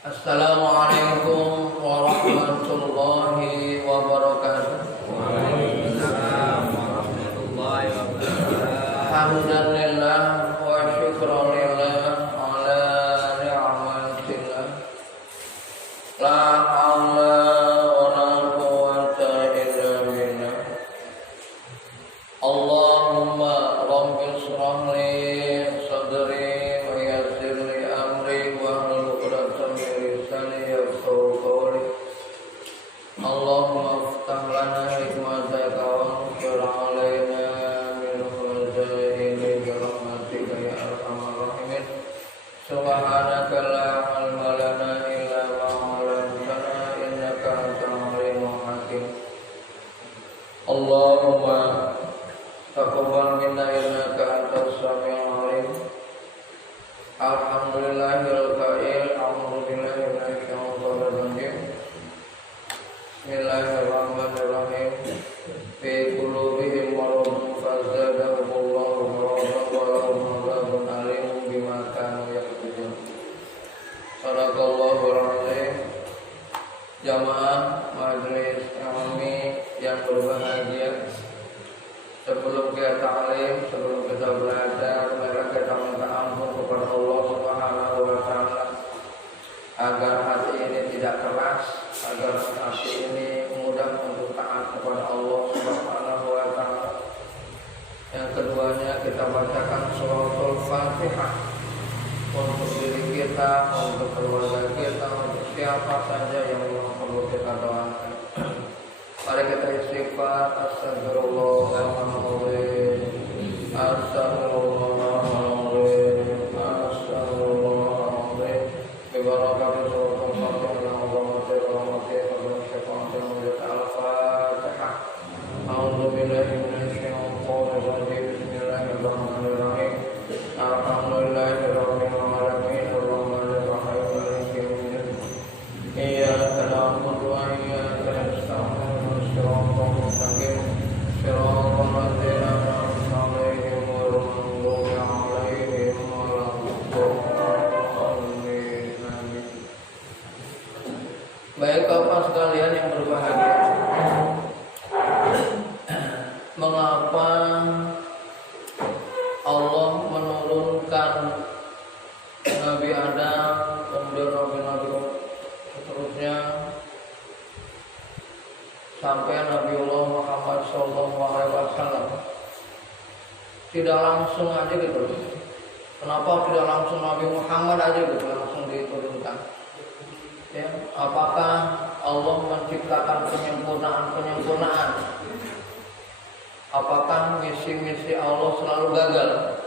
Assalamualaikum warahmatullahi wabarakatuh. Waalaikumsalam warahmatullahi wabarakatuh. Alhamdulillah wa syukranillah ala ni'matillah. La haula wa la quwwata illa billah. Allahumma rabbi shrah li sadri wa yassir li amri wahlul 'uqdatam min lisani yafqahu qawli. Allahumma iftah lana hikmataka wa anshur 'alaina min khazaini rahmatika ya arhamar rahimin. Subhanaka la ilma lana illa ma 'allamtana innaka antal alimul hakim. Allahumma taqabbal minna innaka antas samiul alim. Alhamdulillahil qail a'udzu billahi minasy syaithanir rajim. Bismillahirrahmanirrahim. Fi qulubihim maradun fazadahumullahu maradan wa lahum adzabun alim bima kanu yaksibun. Shadaqallahul azim. Jamaah majelis ilmi yang berbahagia, sebelum kita ta'lim, sebelum kita belajar, mari kita minta ampun kepada Allah Subhanahu wa taala agar hati ini tidak keras, agar hati ini mudah untuk taat kepada Allah Subhanahu wa taala. Yang keduanya kita bacakan suratul Fatihah untuk diri kita, untuk keluarga kita, untuk siapa saja yang perlu kita doakan. Mari kita istighfar. Astagfirullahaladzim, astagfirullahaladzim, astagfirullahaladzim. Bibarakati suratul Fatihah Al-Fatihah. A'udzu billahi minasy syaithanir rajim. Bismillahirrahmanirrahim. Alhamdulillahirabbil alamin arrahmanir rahim maliki yaumiddin. Iyyaka na'budu wa iyyaka nasta'in. Shiratal mustaqim. Shiratal ladzina an'amta 'alaihim ghairil maghdubi 'alaihim waladdallin. Amin. Baik Bapak sekalian yang berbahagia, mengapa Allah menurunkan Nabi Adam, kemudian Nabi-Nabi seterusnya sampai Nabiullah Muhammad SAW tidak langsung aja gitu? Kenapa tidak langsung Nabi Muhammad aja gitu langsung diturunkan? Ya, apakah Allah menciptakan penyempurnaan? Apakah misi-misi Allah selalu gagal?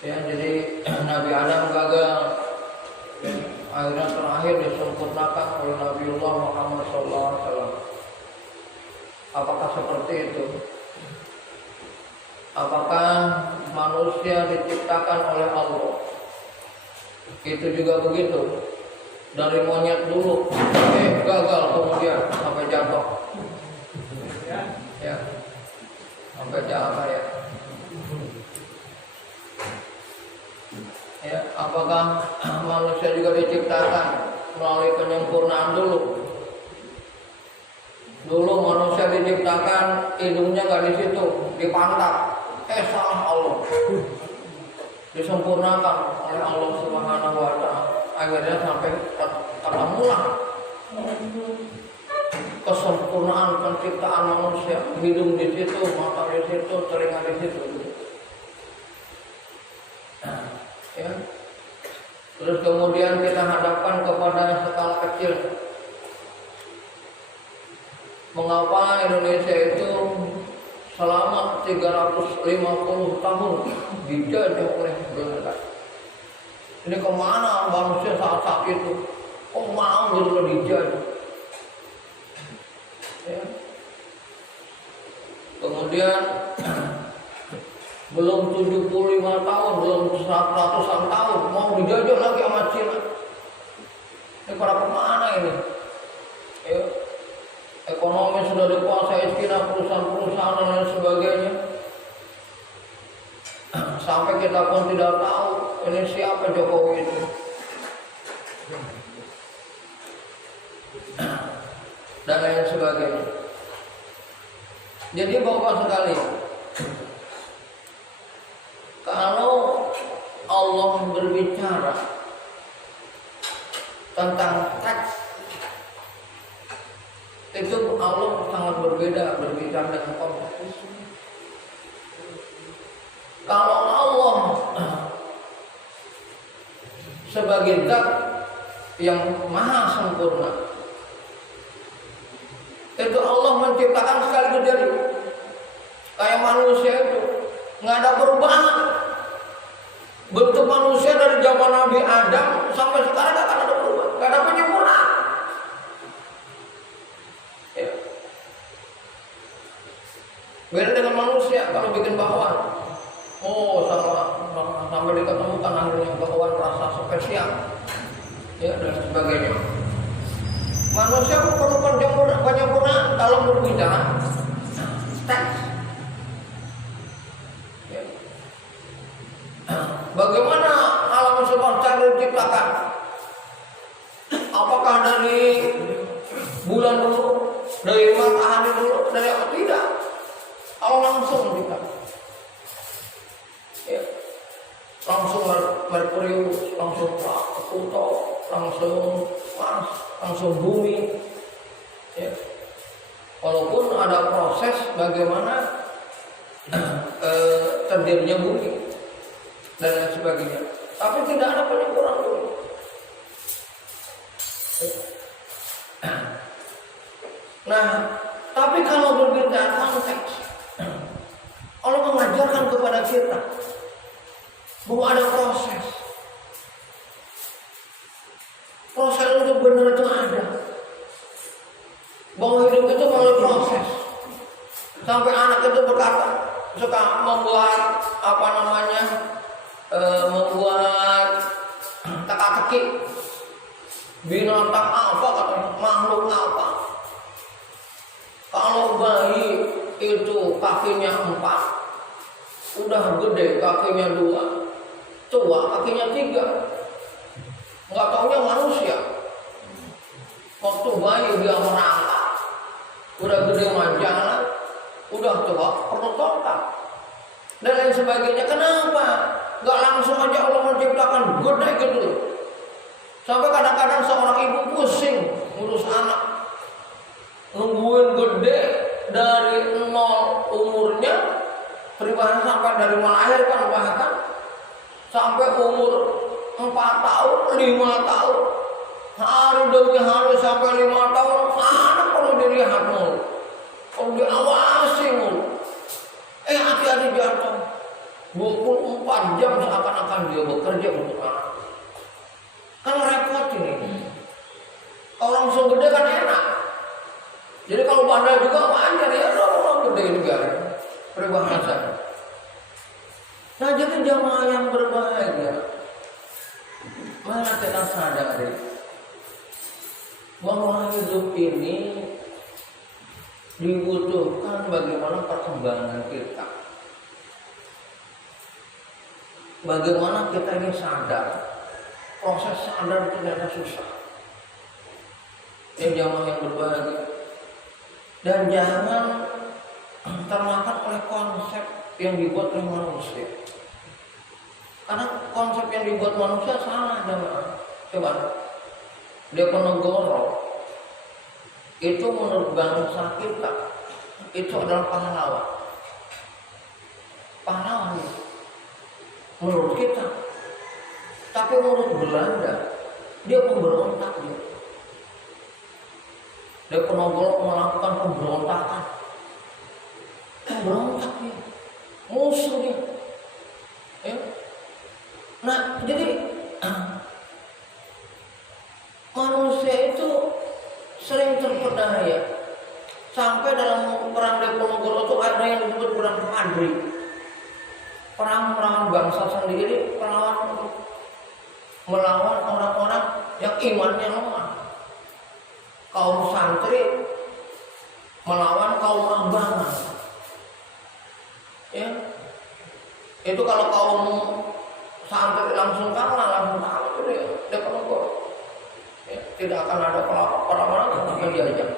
Ya, jadi Nabi Adam gagal, akhirnya terakhir disempurnakan oleh Nabiullah Muhammad SAW. Apakah seperti itu? Apakah manusia diciptakan oleh Allah? Itu juga begitu. Dari monyet dulu, gagal kemudian sampai jatuh. Ya, sampai jatuh ya. Ya, apakah manusia juga diciptakan melalui penyempurnaan dulu? Dulu manusia diciptakan hidungnya nggak di situ, di pantat. Salah Allah. Disempurnakan oleh Allah Subhanahu wa taala. Akhirnya sampai ketemulah kesempurnaan penciptaan manusia. Hidung di situ, mata di situ, telinga di situ. Ya. Terus kemudian kita hadapkan kepada skala kecil. Mengapa Indonesia itu selama 350 tahun dijajah oleh Belanda? Ini kemana manusia saat itu? Kok mau gitu dijajah? Ya. Kemudian belum 75 tahun, belum 100-an tahun mau dijajah lagi sama Cina. Ini pada kemana ini? Ya. Ekonomi sudah dikuasai Cina, perusahaan-perusahaan dan lain sebagainya. Sampai kita pun tidak tahu ini siapa Jokowi itu. sebagainya. Jadi Bapak sekalian, kalau Allah berbicara tentang teks, itu Allah sangat berbeda berbicara dengan konteks. Kalau Allah sebagai zat yang maha sempurna, itu Allah menciptakan sekaligus dari kayak manusia itu nggak ada perubahan. Bentuk manusia dari zaman Nabi Adam sampai sekarang nggak ada perubahan, nggak ada penyempurnaan. Ya. Beda dengan manusia kalau bikin bakwan, sampai diketemukan akhirnya bakwan rasa spesial, ya dan sebagainya. Manusia perlu penyempurnaan kalau berbicara teks. Ya. Bagaimana alam semesta diciptakan? Apakah dari bulan dulu, dari matahari dulu, dari apa? Tidak. Allah langsung menciptakan. Ya. Langsung Merkurius, langsung Pluto, langsung Mars, langsung bumi. Ya. Walaupun ada proses bagaimana terdirinya bumi dan lain sebagainya, tapi tidak ada penyempurnaan dulu. Nah, tapi kalau berbicara konteks, Allah mengajarkan kepada kita bahwa ada proses. Proses untuk benar itu ada. Bahwa hidup itu melalui proses. Sampai anak itu berkata, suka membuat membuat teka-teki binatang apa, katanya makhluk apa. Kalau bayi itu kakinya 4, udah gede kakinya 2, tua kakinya 3. Nggak taunya manusia. Waktu bayi dia merangkak, udah gede majalah, udah tua perlu tongkat dan lain sebagainya. Kenapa? Nggak langsung aja Allah menciptakan gede gitu. Sampai kadang-kadang seorang ibu pusing ngurus anak, nungguin gede dari 0 umurnya, peribahasa sampai dari melahirkan bahkan sampai umur 4 tahun, 5 tahun, hari demi hari sampai 5 tahun, anak perlu dilihat mulu, perlu diawasi mulu. Hati-hati jatuh 24 jam seakan-akan dia bekerja untuk anak. Kan repotin ini. Kalau langsung gede kan enak. Jadi kalau bandel juga wajar ya, orang gede ini biarin. Peribahasa. Nah, jadi jamaah yang berbahagia, mana kita sadari bahwa hidup ini dibutuhkan bagaimana perkembangan kita. Bagaimana kita ini sadar, proses sadar itu ternyata susah. Ini jamaah yang berbahagia. Dan jangan termakan oleh konsep yang dibuat oleh manusia. Karena konsep yang dibuat manusia salah, jamaah. Coba Diponegoro itu menurut bangsa kita itu adalah pahlawan. Pahlawan menurut kita. Tapi menurut Belanda dia pemberontak dia. Diponegoro melakukan pemberontakan. Pemberontak dia. Musuh dia. Ya. Nah, jadi manusia itu sering terpedaya. Sampai dalam perang Diponegoro itu ada yang disebut perang Padri. Perang melawan bangsa sendiri, melawan orang-orang yang imannya lemah. Kaum santri melawan kaum abangan. Ya. Itu kalau kaum santri langsung kalah itu dia penegor. Ya, tidak akan ada perlawanan yang diajak.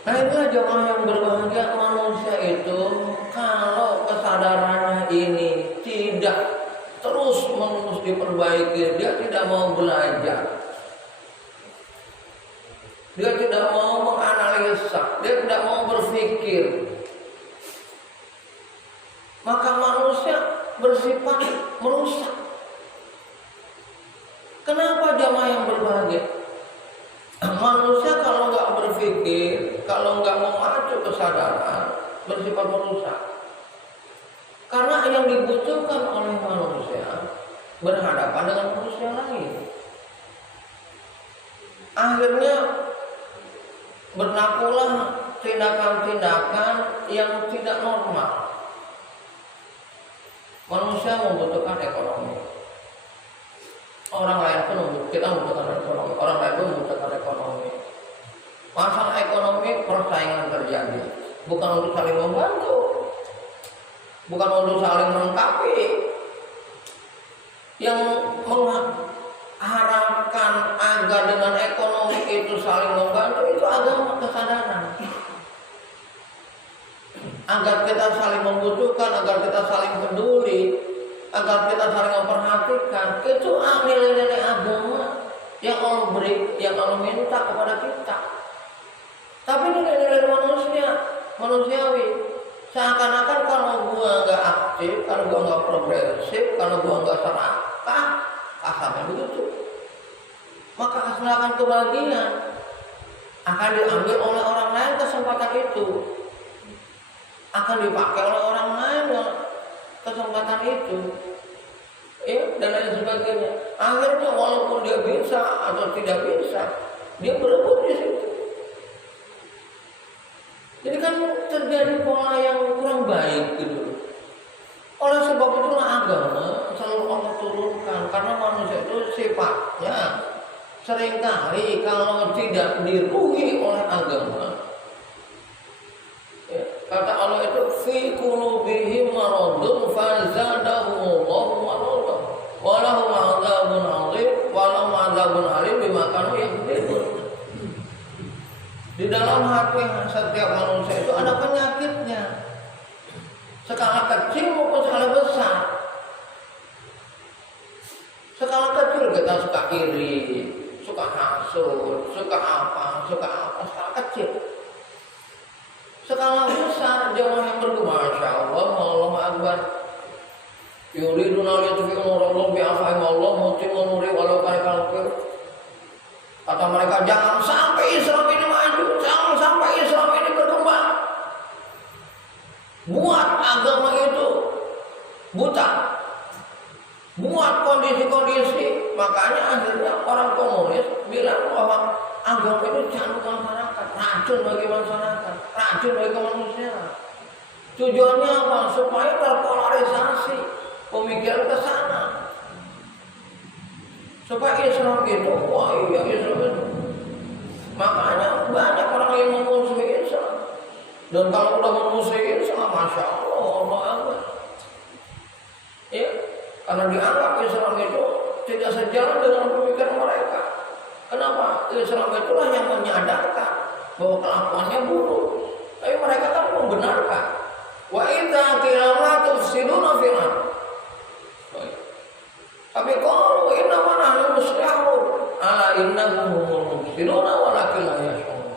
Nah inilah jamaah yang berbahagia. Manusia itu kalau kesadarannya ini tidak terus menerus diperbaiki, dia tidak mau belajar, dia tidak mau menganalisa, dia tidak mau berpikir, maka manusia bersifat merusak. Kenapa jamaah yang berbahagia? Manusia kalau nggak berpikir, kalau nggak memacu kesadaran, bersifat merusak. Karena yang dibutuhkan oleh manusia berhadapan dengan manusia lain. Akhirnya berlakulah tindakan-tindakan yang tidak normal. Manusia membutuhkan ekonomi. Orang lain pun kita membutuhkan ekonomi. Orang lain pun membutuhkan ekonomi. Masalah ekonomi persaingan terjadi. Bukan untuk saling membantu, bukan untuk saling melengkapi. Yang mengharapkan agar dengan ekonomi itu saling membantu itu agama kesadaran. Agar kita saling membutuhkan, agar kita saling peduli, agar kita saling memperhatikan, itu nilai-nilai agama yang Allah beri, yang Allah minta kepada kita. Tapi nilai-nilai manusiawi, seakan-akan kalau gua nggak aktif, kalau gua nggak progresif, kalau gua nggak serakah, kasarnya begitu, maka kesalahan kebahagiaan akan diambil oleh orang lain. Kesempatan itu akan dipakai oleh orang lain, kesempatan itu, ya, dan lain sebagainya. Akhirnya walaupun dia bisa atau tidak bisa, dia berebut di situ. Jadi kan terjadi pola yang kurang baik gitu. Oleh sebab itulah agama selalu Allah turunkan, karena manusia itu sifatnya seringkali kalau tidak dirugi oleh agama, ya, kata Allah itu fi qulubihim maradun fazadahumullahu maradan wa lahum 'adzabun 'adzim wa lahum 'adzabun 'alim bima kanu yakdzibun. Di dalam hati setiap manusia itu ada penyakitnya, skala kecil maupun skala besar. Skala kecil kita suka iri, suka hasud, suka apa, skala kecil. Skala besar jamaah yang bergema, Masya Allah, Allahu Akbar. Yuriduna liyutfi'u nurallah bi'afwahihim Allah mutimmu nuri walau karihal kafirun. Kata mereka, jangan sampai Islam ini maju, jangan sampai Islam ini berkembang. Buat agama itu buta, buat kondisi-kondisi. Makanya akhirnya orang komunis bilang bahwa agama itu candu masyarakat, racun bagi masyarakat, racun bagi kemanusiaan. Tujuannya apa? Supaya terpolarisasi pemikiran ke sana. Supaya Islam itu, wah iya Islam itu. Makanya banyak orang yang memusuhi Islam. Dan kalau udah memusuhi Islam, Masya Allah, Allah Akbar. Ya, karena dianggap Islam itu tidak sejalan dengan pemikiran mereka. Kenapa? Islam itulah yang menyadarkan bahwa kelakuannya buruk. Tapi mereka kan membenarkan. Wa idza qila la tufsiduna fil ardh. Tapi kalau inna nahnu muslihun, ala innahum mufsiduna walakin la yash'urun.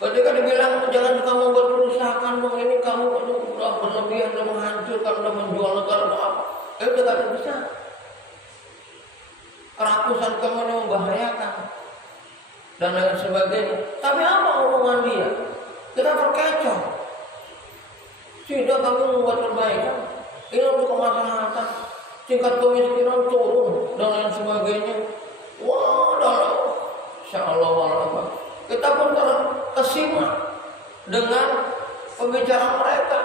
Ketika dibilang jangan kamu buat kerusakan, ini kamu sudah berlebihan, sudah menghancurkan, sudah menjual negara, sudah apa? Itu tidak bisa. Kerakusan kamu ini membahayakan dan lain sebagainya. Tapi apa omongan dia? Kita terkecoh. Tidak kamu membuat perbaikan. Ini untuk kemaslahatan. Tingkat kemiskinan turun dan lain sebagainya. Wah, Insya Allah. Kita pun terkesima dengan pembicaraan mereka,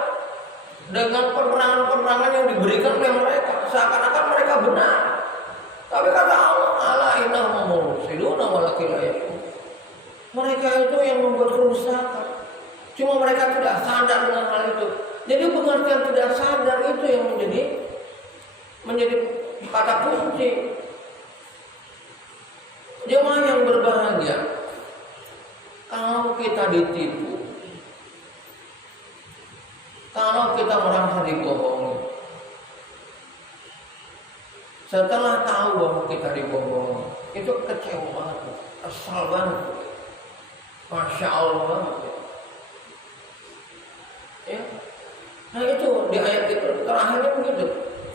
dengan penerangan-penerangan yang diberikan oleh mereka, seakan-akan mereka benar. Tapi kata Allah, ala innahum mufsiduna walakin la yash'urun. Mereka itu yang membuat kerusakan. Cuma mereka tidak sadar dengan hal itu. Jadi pengertian tidak sadar itu yang menjadi kata kunci. Jemaah yang berbahagia, kalau kalau kita ditipu, kalau kita merasa dibohongi, setelah tahu bahwa kita dibohongi, itu kecewa banget, kesal banget, Masya Allah banget. Ya. Nah itu di ayat itu terakhirnya begitu.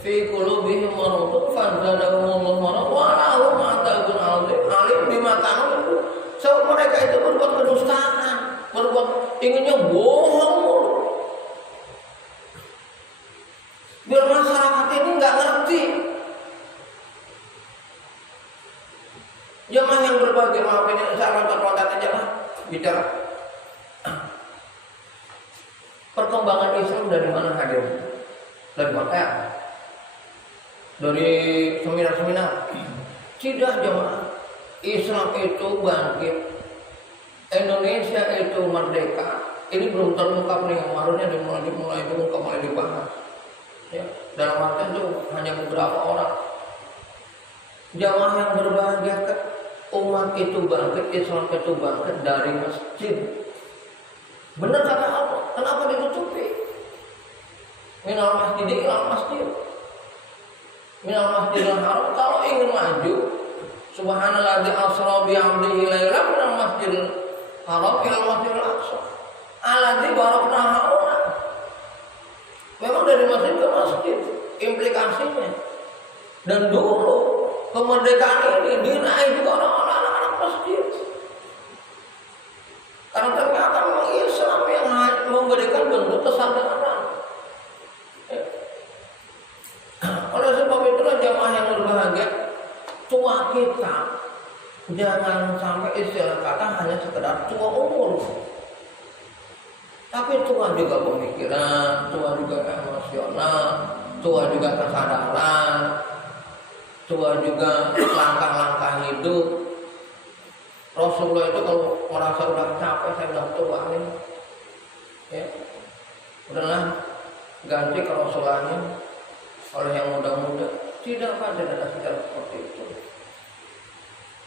Fi qulubihim maradun fazadahumullahu maradan wa lahum adzabun alim bima kanu itu. So mereka itu berbuat kedustaan, berbuat inginnya bohong mulu. Biar masyarakat ini nggak ngerti. Jemaah yang berbahagia, maaf ini saya loncat-loncat aja lah bicara. Perkembangan Islam dari mana hadir? Dari mana ya? Dari seminar-seminar. Tidak jemaah. Islam itu bangkit. Indonesia itu merdeka. Ini belum terungkap nih, harusnya dimulai diungkap, mulai dibahas. Ya, dalam artian itu hanya beberapa orang. Jamaah yang berbahagia, umat itu bangkit, Islam itu bangkit dari masjid. Benar kata Allah, kenapa ditutupi? Minal masjid ilal masjid. Minal masjidil haram, kalau ingin maju, subhanalladzi asra bi 'abdihi lailan minal masjidil haram ilal masjidil aqsa. Alladzi barakna hauna. Memang dari masjid ke masjid implikasinya. Dan dulu kemerdekaan ini diraih juga orang-orang anak-anak masjid. Karena ternyata memang Islam yang memberikan bentuk kesadaran. Ya. Oleh sebab itulah jamaah yang berbahagia, tua kita jangan sampai istilah kata hanya sekedar tua umur, tapi tua juga pemikiran, tua juga emosional, tua juga kesadaran, tua juga langkah-langkah hidup. Rasulullah itu kalau merasa udah capek, saya udah tua nih, ya, udahlah ganti ke Rasulullahnya oleh yang muda-muda. Tidak pada ada seperti itu.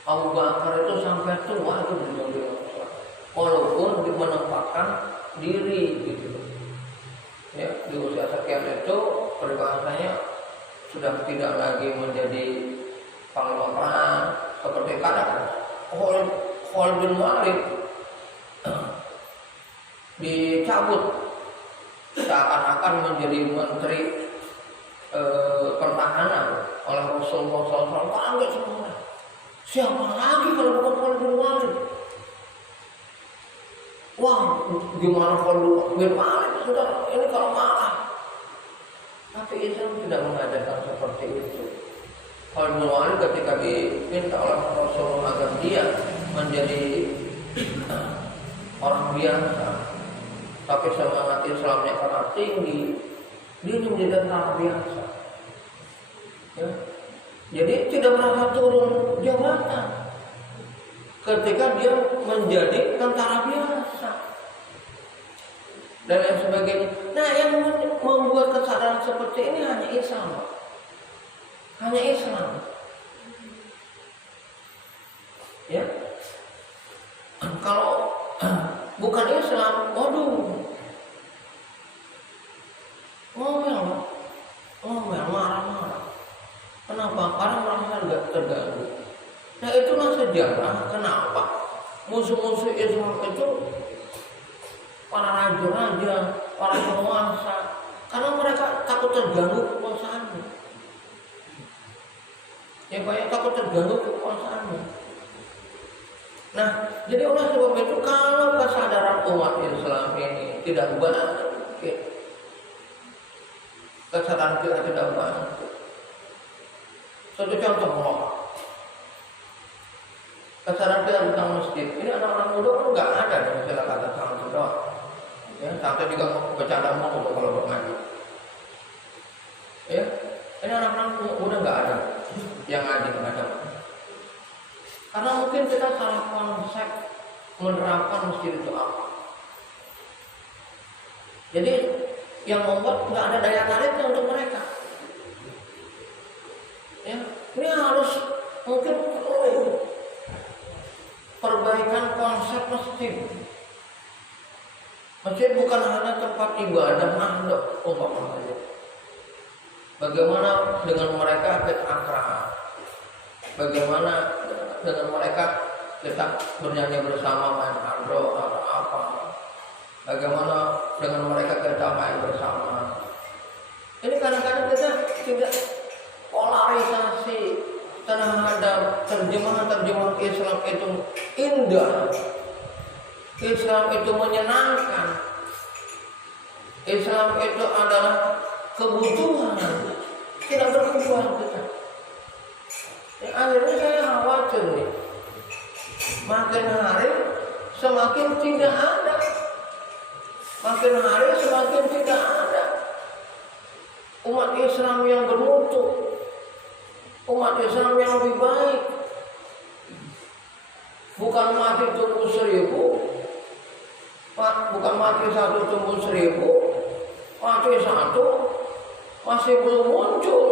Abu Bakar itu sampai tua itu belum Rasulullah, walaupun menempatkan diri gitu. Ya, di usia sekian itu peribahasanya sudah tidak lagi menjadi panglima perang seperti kadang. Khalid bin Walid dicabut seakan-akan menjadi menteri pertahanan oleh Rasulullah SAW. Kaget semua. Siapa lagi kalau bukan Khalid bin Walid? Wah, gimana Khalid bin Walid sudah ini kalau marah? Tapi Islam tidak mengajarkan seperti itu. Khalid bin Walid ketika diminta oleh Rasulullah agar dia menjadi orang biasa, tapi semangat Islamnya karena tinggi, dia menjadi tentara biasa. Ya. Jadi tidak merasa turun jabatan ketika dia menjadi tentara biasa dan lain sebagainya. Nah, yang membuat kesadaran seperti ini hanya Islam. Hanya Islam. Ya. Kalau bukan Islam, waduh, ngomel, marah-marah. Kenapa? Karena merasa nggak terganggu. Nah, itulah sejarah kenapa musuh-musuh Islam itu para raja-raja, para penguasa, karena mereka takut terganggu kekuasaannya. Ya, banyak takut terganggu kekuasaannya. Nah, jadi oleh sebab itu kalau kesadaran umat Islam ini tidak bangkit, kesadaran kita tidak bangkit. Satu contoh loh, kesadaran kita tentang masjid. Ini anak-anak muda kan nggak ada yang istilah kata sangat doang. Ya, sampai juga bercanda mau kalau bermain. Ya, ini anak-anak muda nggak ada yang ngaji nggak ada. Karena mungkin kita salah konsep menerapkan masjid itu apa. Jadi yang membuat nggak ada daya tariknya untuk mereka. Ya, ini harus mungkin perbaikan konsep masjid. Masjid bukan hanya tempat ibadah mandok umpamanya. Bagaimana dengan mereka kita akrab? Bagaimana dengan mereka kita bernyanyi bersama, main andro atau apa? Bagaimana dengan mereka kita main bersama? Ini kadang-kadang kita tidak polarisasi terhadap terjemahan Islam itu indah. Islam itu menyenangkan. Islam itu adalah kebutuhan, tidak berkebutuhan kita. Akhirnya saya khawatir nih, makin hari semakin tidak ada, makin hari semakin tidak ada umat Islam yang bermutu, umat Islam yang lebih baik. Bukan mati tumbuh 1000, bukan mati 1 tumbuh 1000, mati 1 masih belum muncul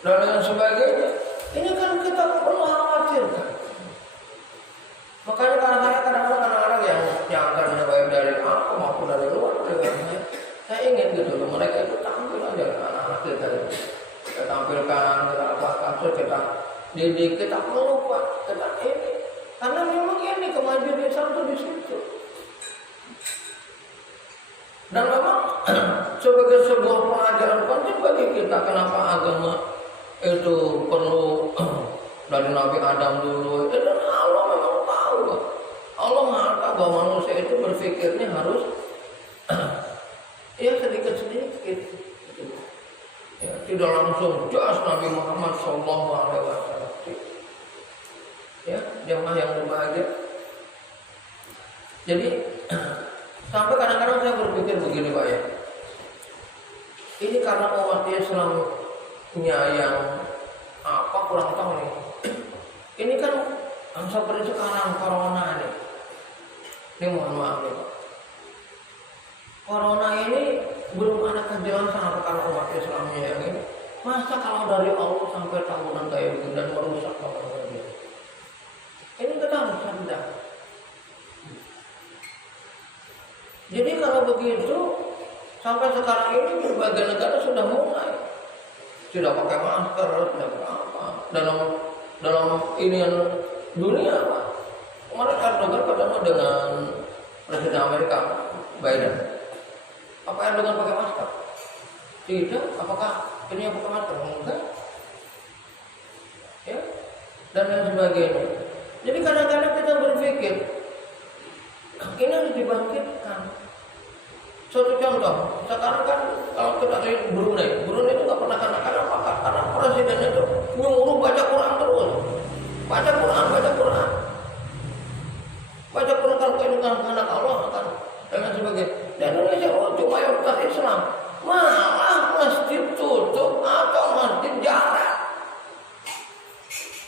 dan lain sebagainya. Ini kan kita perlu khawatirkan. Makanya kadang-kadang yang tadinya baik dari aku maupun dari luar, saya ingin gitu loh, mereka itu tampil aja anak-anak kita itu. Kita tampilkan, kita apa-apa, kita didik, kita melupa, kita ini. Karena memang ini kemajuan Islam itu di situ. Dan memang sebagai sebuah pelajaran penting bagi kita, kenapa agama itu perlu dari Nabi Adam dulu. Dan Allah memang tahu, Allah maha tahu bahwa manusia itu berpikirnya harus ya sedikit-sedikit. Ya, tidak langsung jas Nabi Muhammad SAW. Ya, jemaah yang berbahagia. Jadi sampai kadang-kadang saya berpikir begini Pak ya. Ini karena umat Islamnya yang apa kurang tahu nih. Ini kan seperti sekarang corona ini. Ini mohon maaf nih Pak. Corona ini belum ada kejelasan apa karena umat Islamnya yang ini. Masa kalau dari Allah sampai tahunan kayak begini dan merusak orang lain. Ini kita harus sadar. Jadi kalau begitu sampai sekarang ini berbagai negara sudah mulai tidak pakai masker, tidak apa dalam ini dunia Pak. Kemarin Erdogan ketemu dengan Presiden Amerika Biden. Apa Erdogan pakai masker? Tidak. Apakah ini yang pakai masker? Enggak. Ya, dan lain sebagainya. Jadi kadang-kadang kita berpikir ini harus dibangkitkan. Suatu contoh, sekarang kan kalau kita lihat Brunei itu nggak pernah kena apa karena presiden itu nyuruh baca Quran terus, baca Quran kalau itu anak Allah kan dan sebagainya. Dan Indonesia cuma mayoritas Islam, malah masjid tutup atau masjid jarak,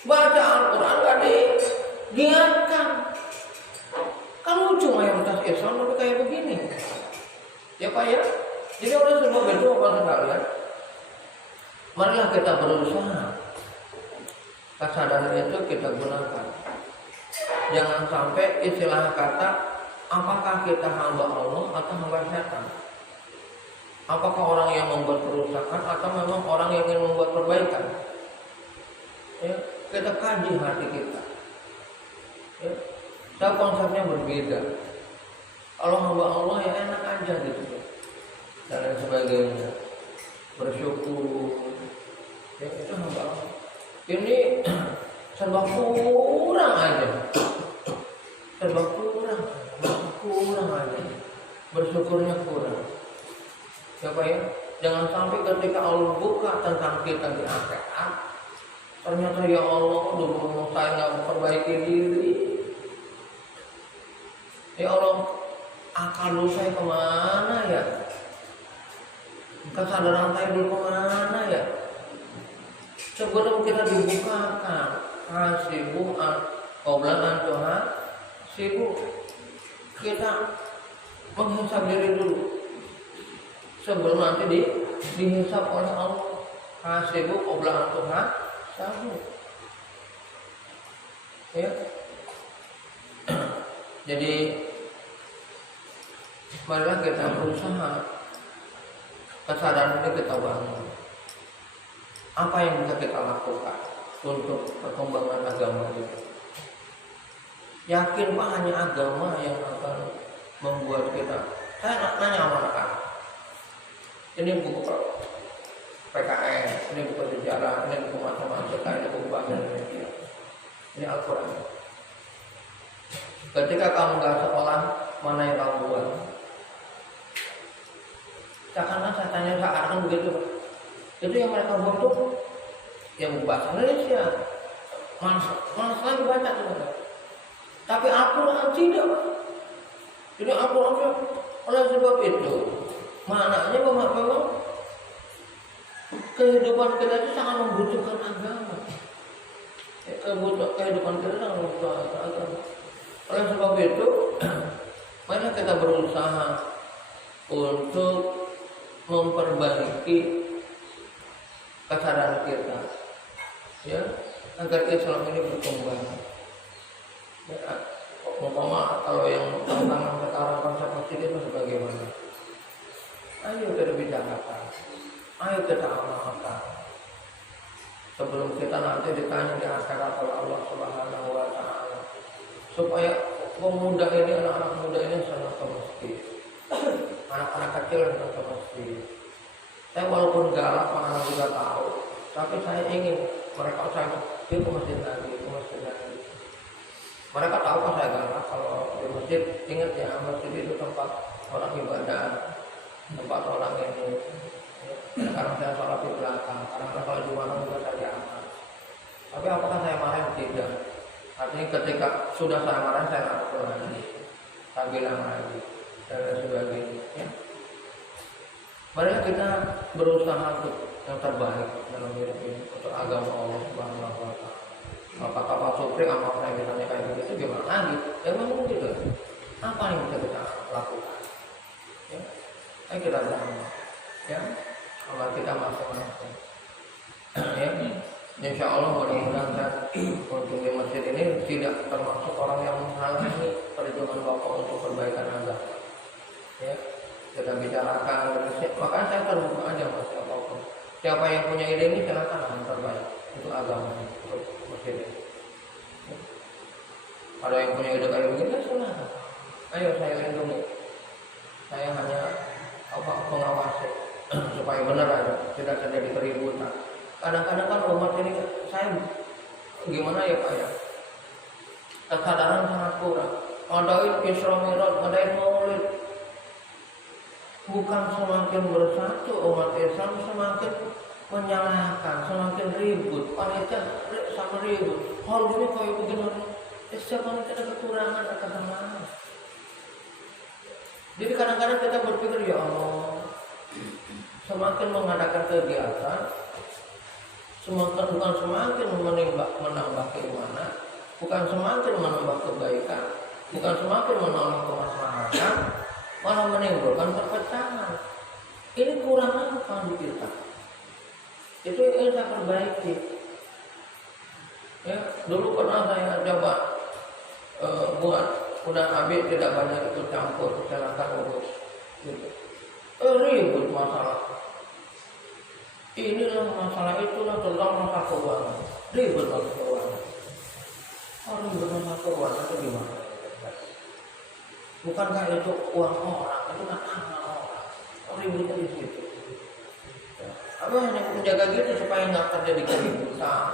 baca Al-Quran nggak digiatkan. Kan lucu mayoritas Islam tapi kayak begini. Ya Pak ya. Jadi oleh sebab itu Bapak sekalian, marilah kita berusaha kesadaran itu kita gunakan. Jangan sampai istilah kata apakah kita hamba Allah atau hamba setan. Apakah orang yang membuat kerusakan atau memang orang yang ingin membuat perbaikan. Ya, kita kaji hati kita. Ya. Saya konsepnya berbeda. Kalau hamba Allah ya enak aja gitu dan lain sebagainya, bersyukur. Ya itu hamba Allah. Ini serba kurang aja, serba kurang aja. Bersyukurnya kurang. Siapa ya? Jangan sampai ketika Allah buka tentang kita di akhirat, ternyata ya Allah dulu saya nggak memperbaiki diri. Ya Allah, akal saya kemana ya? Kesadaran saya dulu kemana ya? Sebelum kita dibukakan, hasibu qoblan Tuhan, sibuk kita menghisap diri dulu. Sebelum nanti dihisap oleh Allah, hasibu qoblan Tuhan, sibuk. Ya. Jadi marilah kita berusaha kesadaran ini kita bangun. Apa yang bisa kita lakukan untuk perkembangan agama kita? Yakin Pak, hanya agama yang akan membuat kita. Saya nak nanya sama anak-anak, ini buku PKN, ini buku sejarah, ini buku matematika, ini buku bahasa Indonesia, ini Al-Quran. Ketika kamu nggak sekolah, mana yang kamu buat? Seakan saya tanya seakan begitu. Itu yang mereka buat tuh yang bahasa Indonesia. Malas lagi baca tuh. Tapi Al-Quran tidak. Jadi Al-Quran oleh sebab itu maknanya memang kehidupan kita itu sangat membutuhkan agama. Kehidupan kita sangat membutuhkan agama. Oleh sebab itu, mari kita berusaha untuk memperbaiki kesadaran kita, ya, agar Islam ini berkembang. Ya, umpama kalau yang tantangan sekarang konsep itu sebagaimana? Ayo kita bicarakan, ayo kita amalkan. Sebelum kita nanti ditanya di akhirat oleh Allah Subhanahu wa Ta'ala, supaya pemuda ini, anak-anak muda ini sangat ke masjid, anak-anak kecil sangat ke masjid. Saya walaupun galak, anak juga tahu, tapi saya ingin mereka saya ke masjid lagi, ke masjid lagi. Mereka tahu kalau saya galak, kalau di masjid, ingat ya, masjid itu tempat orang ibadah, tempat orang ini. Karena saya sholat di belakang, karena kalau di mana juga saya di atas. Tapi apakah saya marah? Tidak. Artinya ketika sudah saya marah, saya lakukan lagi, saya bilang lagi, dan sebagainya. Ya. Mari kita berusaha untuk yang terbaik dalam hidup ini, untuk agama Allah Subhanahu wa Ta'ala. Apakah Pak Supri amal saya misalnya kayak begitu, gimana lagi? Ya memang gitu. Apa yang bisa kita lakukan? Ya. Ayo kita beramal. Ya. Amal kita masing-masing. Ya. Insya Allah mudah-mudahan saya untuk di masjid ini tidak termasuk orang yang menghalangi perjuangan Bapak untuk perbaikan agama. Ya. Kita bicarakan, makanya saya terbuka aja Mas, siapapun. Siapa yang punya ide ini silakan yang terbaik untuk agama, untuk masjid ini. Ada yang punya ide kayak begini, silakan. Ayo saya lindungi. Saya hanya pengawas supaya benar aja, tidak terjadi keributan. Kadang-kadang kan umat ini saya gimana ya Pak ya? Kesadaran sangat kurang. Ngadain Isra Mi'raj, ngadain Maulid. Bukan semakin bersatu umat Islam, semakin menyalahkan, semakin ribut. Panitia sama ribut. Harusnya kayak begini. Setiap panitia ada kekurangan, ada kesalahan. Jadi kadang-kadang kita berpikir ya Allah, semakin mengadakan kegiatan, bukan semakin menambah keimanan, bukan semakin menambah kebaikan, bukan semakin menambah kemaslahatan, malah menimbulkan perpecahan. Ini kurang apa di kita? Itu yang saya perbaiki. Ya, dulu pernah saya coba buat udah habis tidak banyak ikut campur, silakan urus. Gitu. Ribut masalah. Inilah masalah itulah tentang masalah keuangan. Ribut masalah keuangan. Orang bermasalah keuangan itu gimana? Bukankah itu uang orang, itu kan anak orang. Ributnya di situ. Ya. Apa hanya menjaga gitu supaya nggak terjadi keributan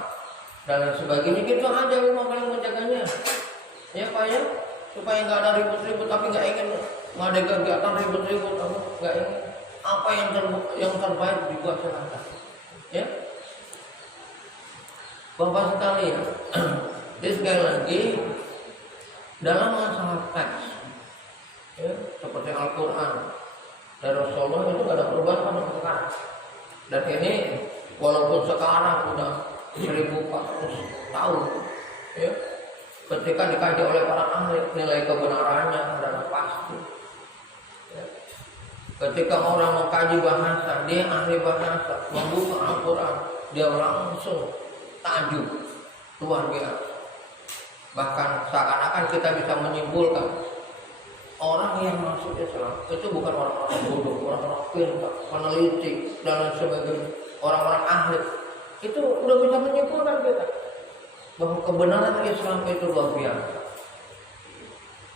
dan lain sebagainya, gitu aja memang paling menjaganya. Ya Pak ya, supaya nggak ada ribut-ribut, tapi nggak ingin nggak ada kegiatan ribut-ribut, kamu nggak ingin. Apa yang terbaik dibuat silakan. Ya, Bapak sekalian, jadi sekali lagi dalam masalah teks, ya, seperti Al-Quran dan Rasulullah itu nggak ada perubahan pada sekarang. Dan ini walaupun sekarang sudah 1400 tahun, ya, ketika dikaji oleh para ahli, nilai kebenarannya adalah pasti. Ya. Ketika orang mengkaji bahasa, dia ahli bahasa, membuka Al-Quran, dia langsung takjub, luar biasa. Bahkan seakan-akan kita bisa menyimpulkan orang yang masuk Islam itu bukan orang-orang bodoh, orang-orang pintar, peneliti dan lain sebagainya, orang-orang ahli. Itu udah bisa menyimpulkan kita bahwa kebenaran Islam itu luar biasa.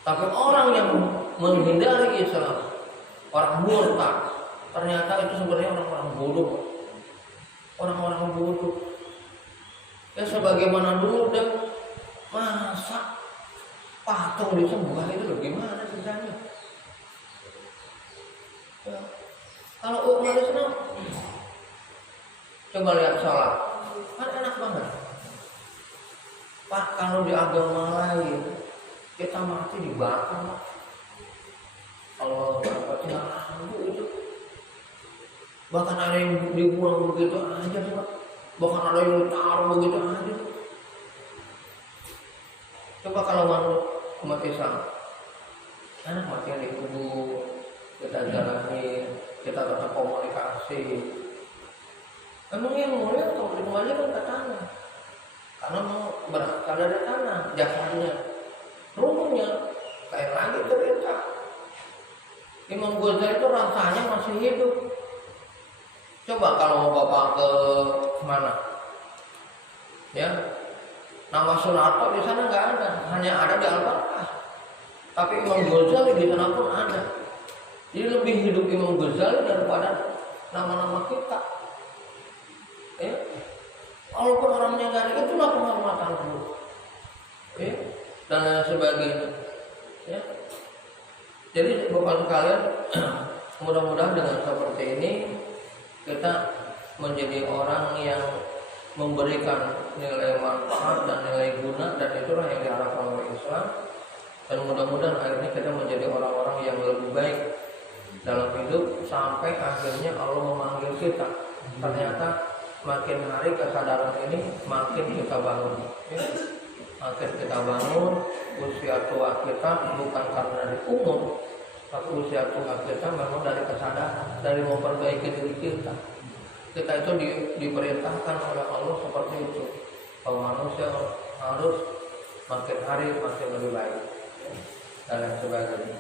Tapi orang yang menghindari Islam, orang murtad, ternyata itu sebenarnya orang-orang bodoh. Orang-orang bodoh. Ya sebagaimana dulu dan masa patung disembah itu loh, gimana ceritanya? Ya. Kalau umat Islam coba lihat sholat, kan enak banget. Pak, kalau di agama lain kita mati dibakar, Pak. Allah berkatnya lampu itu. Bahkan ada yang dibuang begitu aja, Pak. Bahkan ada yang ditaruh begitu aja. Coba kalau menurut umat Islam, enak mati yang dikubur, kita jalani, kita tetap komunikasi. Emang yang mulia kalau dikembalikan ke tanah, karena mau berasal dari tanah, jasadnya, ruhnya, kayak lagi cerita. Imam Ghazali itu rasanya masih hidup. Coba kalau bapak ke mana, ya, nama Soeharto di sana nggak ada, hanya ada di Al-Fatihah. Tapi Imam Ghazali di sana pun ada. Jadi lebih hidup Imam Ghazali daripada nama-nama kita. Ya, walaupun orang meninggal itulah penghormatan dulu, ya, dan lain sebagainya. Ya. Jadi bapak sekalian, mudah-mudahan dengan seperti ini kita menjadi orang yang memberikan nilai manfaat dan nilai guna, dan itulah yang diharapkan oleh Islam. Dan mudah-mudahan akhirnya kita menjadi orang-orang yang lebih baik dalam hidup sampai akhirnya Allah memanggil kita. Ternyata makin hari kesadaran ini makin kita bangun, ya. Makin kita bangun, usia tua kita bukan karena dari umur, tapi usia tua kita memang dari kesadaran, dari memperbaiki diri kita. Kita itu diperintahkan oleh Allah seperti itu, bahwa manusia harus makin hari makin lebih baik dan lain sebagainya.